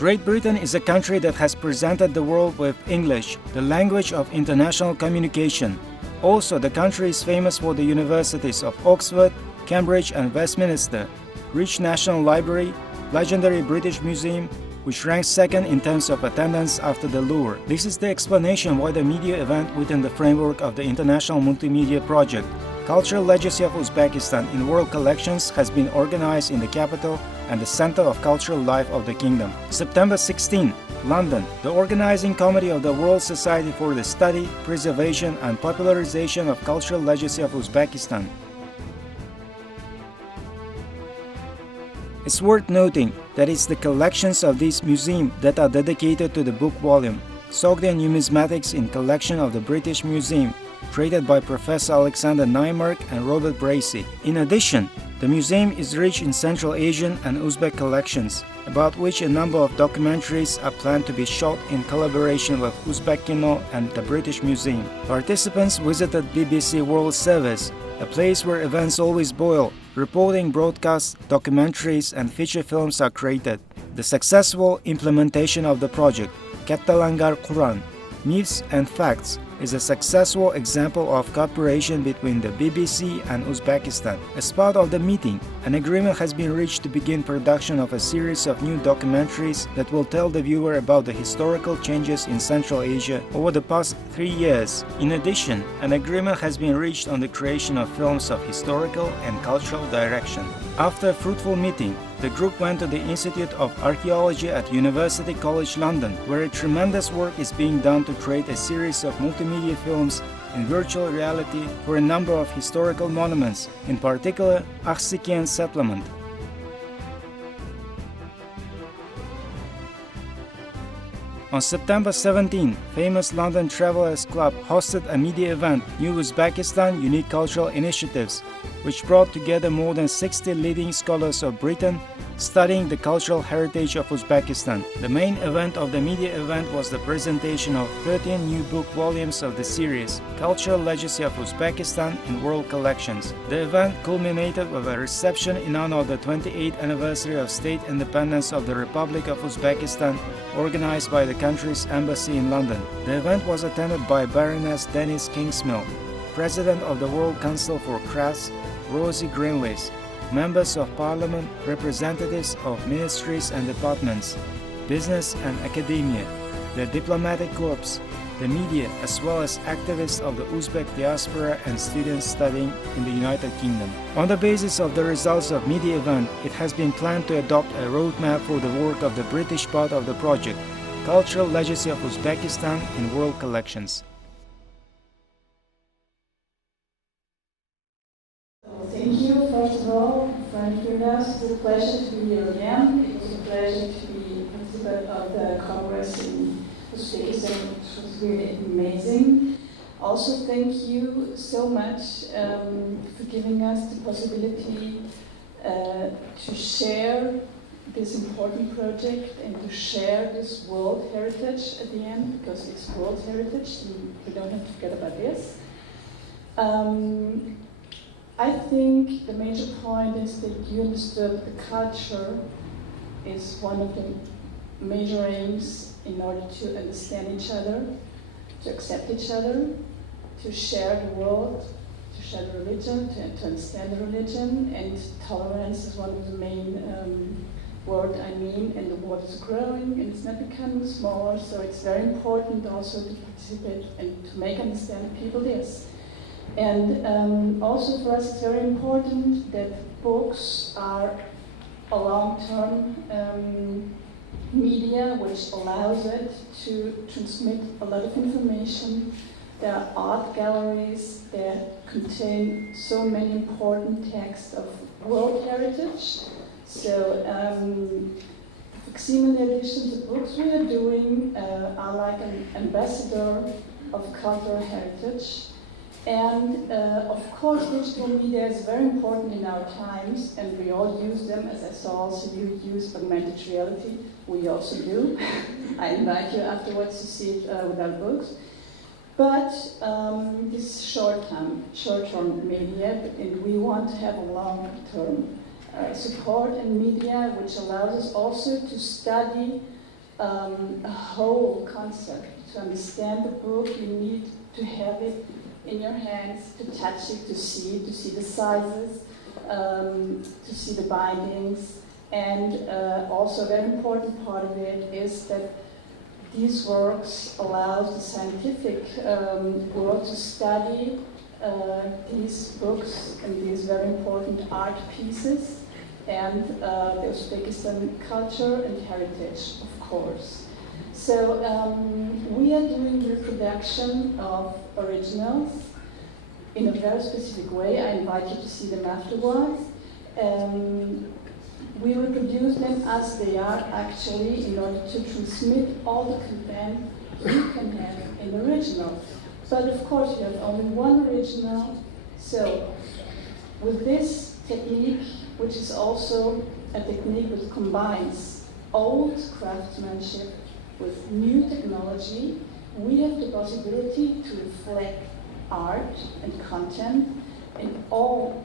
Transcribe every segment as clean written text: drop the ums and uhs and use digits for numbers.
Great Britain is a country that has presented the world with English, the language of international communication. Also, the country is famous for the universities of Oxford, Cambridge and Westminster, rich National Library, legendary British Museum, which ranks second in terms of attendance after the Louvre. This is the explanation why the media event within the framework of the International Multimedia Project, Cultural Legacy of Uzbekistan in World Collections, has been organized in the capital and the center of cultural life of the kingdom. September 16, London. The organizing committee of the World Society for the Study, Preservation and Popularization of Cultural Legacy of Uzbekistan. It's worth noting that it's the collections of this museum that are dedicated to the book volume, Sogdian Numismatics in Collection of the British Museum, created by Professor Alexander Naimark and Robert Bracey. In addition, the museum is rich in Central Asian and Uzbek collections, about which a number of documentaries are planned to be shot in collaboration with Uzbek Kino and the British Museum. Participants visited BBC World Service, a place where events always boil. Reporting, broadcasts, documentaries and feature films are created. The successful implementation of the project, Kattalangar Quran, Myths and Facts, is a successful example of cooperation between the BBC and Uzbekistan. As part of the meeting, an agreement has been reached to begin production of a series of new documentaries that will tell the viewer about the historical changes in Central Asia over the past 3 years. In addition, an agreement has been reached on the creation of films of historical and cultural direction. After a fruitful meeting, the group went to the Institute of Archaeology at University College London, where a tremendous work is being done to create a series of multimedia films in virtual reality for a number of historical monuments, in particular Akhsikian settlement. On September 17, famous London Travelers Club hosted a media event, New Uzbekistan Unique Cultural Initiatives, which brought together more than 60 leading scholars of Britain studying the cultural heritage of Uzbekistan. The main event of the media event was the presentation of 13 new book volumes of the series, Cultural Legacy of Uzbekistan in World Collections. The event culminated with a reception in honor of the 28th anniversary of state independence of the Republic of Uzbekistan, organized by the country's embassy in London. The event was attended by Baroness Denise Kingsmill, President of the World Council for Crafts, Rosie Greenlees, members of parliament, representatives of ministries and departments, business and academia, the diplomatic corps, the media, as well as activists of the Uzbek diaspora and students studying in the United Kingdom. On the basis of the results of media event, it has been planned to adopt a roadmap for the work of the British part of the project, Cultural Legacy of Uzbekistan in World Collections. Thank you, first of all, for inviting us. It's a pleasure to be here again. It was a pleasure to be participant of the Congress in Uzbekistan, which was really amazing. Also, thank you so much for giving us the possibility to share this important project and to share this world heritage at the end, because it's world heritage, and we don't have to forget about this. I think the major point is that you understood the culture is one of the major aims in order to understand each other, to accept each other, to share the world, to share the religion, to understand the religion, and tolerance is one of the main words I mean, and the world is growing and it's not becoming smaller, so it's very important also to participate and to make understand people this. And also for us it's very important that books are a long-term media which allows it to transmit a lot of information. There are art galleries that contain so many important texts of world heritage. So facsimile editions of books we are doing are like an ambassador of cultural heritage. And of course, digital media is very important in our times, and we all use them. As I saw also you use augmented reality. We also do. I invite you afterwards to see it with our books. But this short-term media, and we want to have a long-term support in media, which allows us also to study a whole concept. To understand the book, you need to have it in your hands, to touch it, to see the sizes, to see the bindings. And also a very important part of it is that these works allow the scientific world to study these books and these very important art pieces and the Uzbekistan culture and heritage, of course. So we are doing reproduction of originals in a very specific way. I invite you to see them afterwards. We reproduce them as they are actually in order to transmit all the content you can have in the original. But of course you have only one original. So with this technique, which is also a technique that combines old craftsmanship with new technology, we have the possibility to reflect art and content in all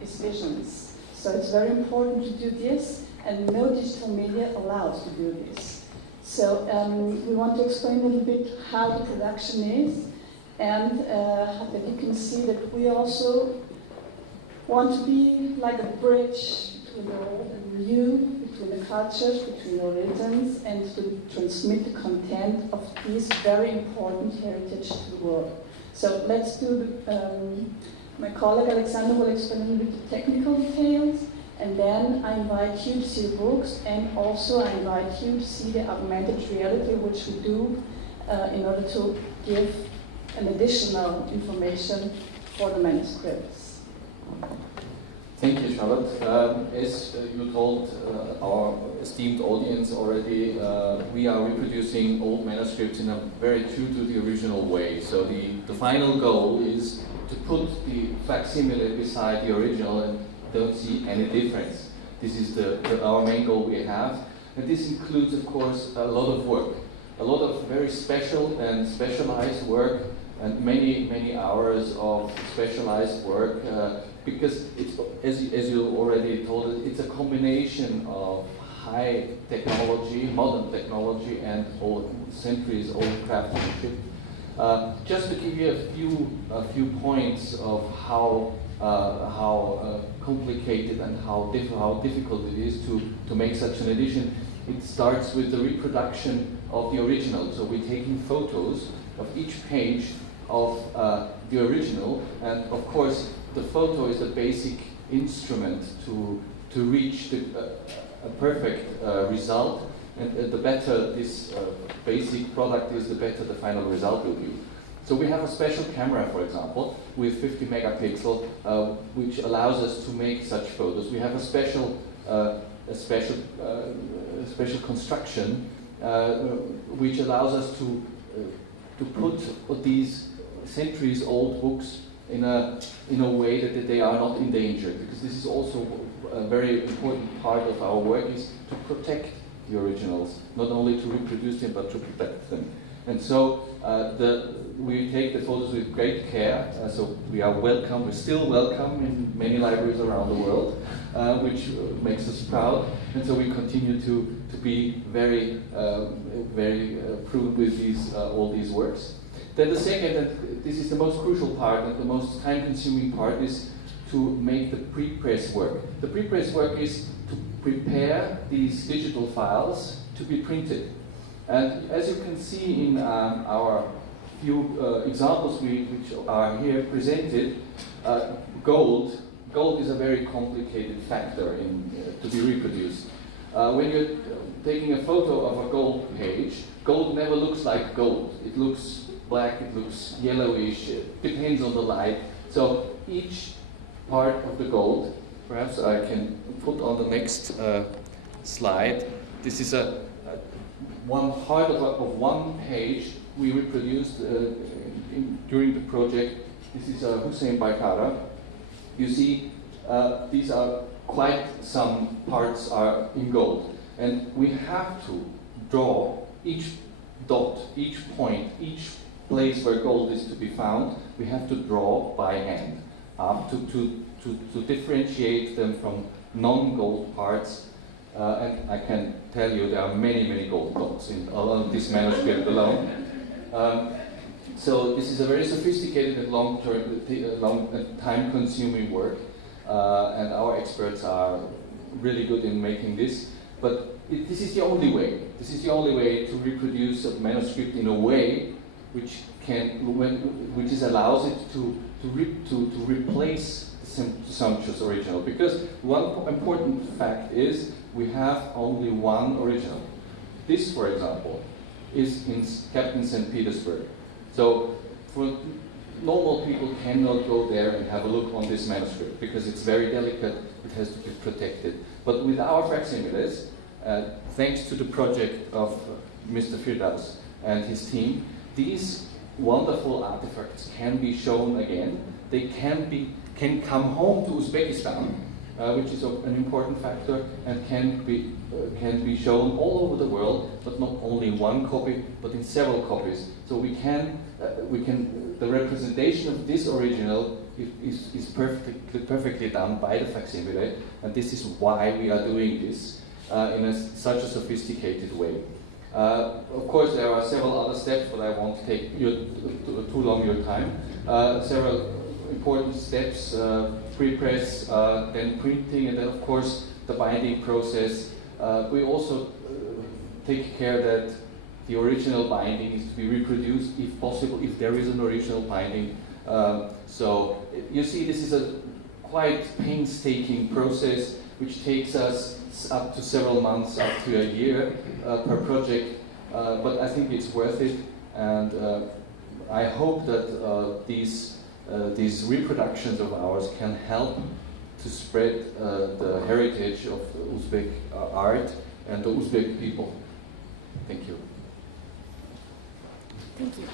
its visions. So it's very important to do this, and no digital media allows to do this. So we want to explain a little bit how the production is, and that you can see that we also want to be like a bridge between the old and new, between the cultures, between the origins, and to transmit the content of this very important heritage to the world. So let's do my colleague Alexandr will explain a little bit the technical details, and then I invite you to see the books, and also I invite you to see the augmented reality, which we do in order to give an additional information for the manuscripts. Thank you, Charlotte. As you told our esteemed audience already, we are reproducing old manuscripts in a very true to the original way. So the final goal is to put the facsimile beside the original and don't see any difference. This is our main goal we have. And this includes, of course, a lot of work. A lot of very special and specialized work, and many hours of specialized work, because it's, as you already told us, it's a combination of high technology, modern technology, and old centuries old craftsmanship. Just to give you a few points of how complicated and how difficult it is to make such an edition. It starts with the reproduction of the original. So we're taking photos of each page of the original, and of course the photo is a basic instrument to reach a perfect result. And the better this basic product is, the better the final result will be. So we have a special camera, for example, with 50 megapixel, which allows us to make such photos. We have a special construction, which allows us to put these centuries-old books in a way that they are not endangered. Because this is also a very important part of our work, is to protect the originals, not only to reproduce them, but to protect them. And so we take the photos with great care, so we are welcome, we're still welcome in many libraries around the world, which makes us proud. And so we continue to be very prudent with all these works. Then the second, and this is the most crucial part and the most time-consuming part, is to make the pre-press work. The pre-press work is to prepare these digital files to be printed. And as you can see in our few examples which are here presented, gold is a very complicated factor to be reproduced. When you're taking a photo of a gold page, gold never looks like gold. It looks black, it looks yellowish, it depends on the light. So each part of the gold, perhaps I can put on the next slide. This is one part of one page we reproduced during the project. This is Hussein Baikara. You see, these are quite some parts are in gold, and we have to draw each dot, each point, each place where gold is to be found. We have to draw by hand to differentiate them from non-gold parts. And I can tell you there are many, many gold dots in on this manuscript alone. So this is a very sophisticated and long and time-consuming work, and our experts are really good in making this. But this is the only way. This is the only way to reproduce a manuscript in a way which allows it to replace the sumptuous original. Because one important fact is we have only one original. This, for example, is kept in St. Petersburg. So for normal people cannot go there and have a look on this manuscript because it's very delicate, it has to be protected. But with our facsimiles, thanks to the project of Mr. Firdaus and his team, these wonderful artifacts can be shown again. They can come home to Uzbekistan, which is an important factor, and can be shown all over the world, but not only in one copy, but in several copies. So the representation of this original is perfectly done by the facsimile, and this is why we are doing this in such a sophisticated way. Of course, there are several other steps, but I won't take too long your time. Several important steps: pre-press, then printing, and then of course the binding process. We also take care that the original binding is to be reproduced, if possible, if there is an original binding. So you see, this is a quite painstaking process, which takes us up to several months, up to a year per project. But I think it's worth it, and I hope that these reproductions of ours can help to spread the heritage of the Uzbek art and the Uzbek people. Thank you. Thank you.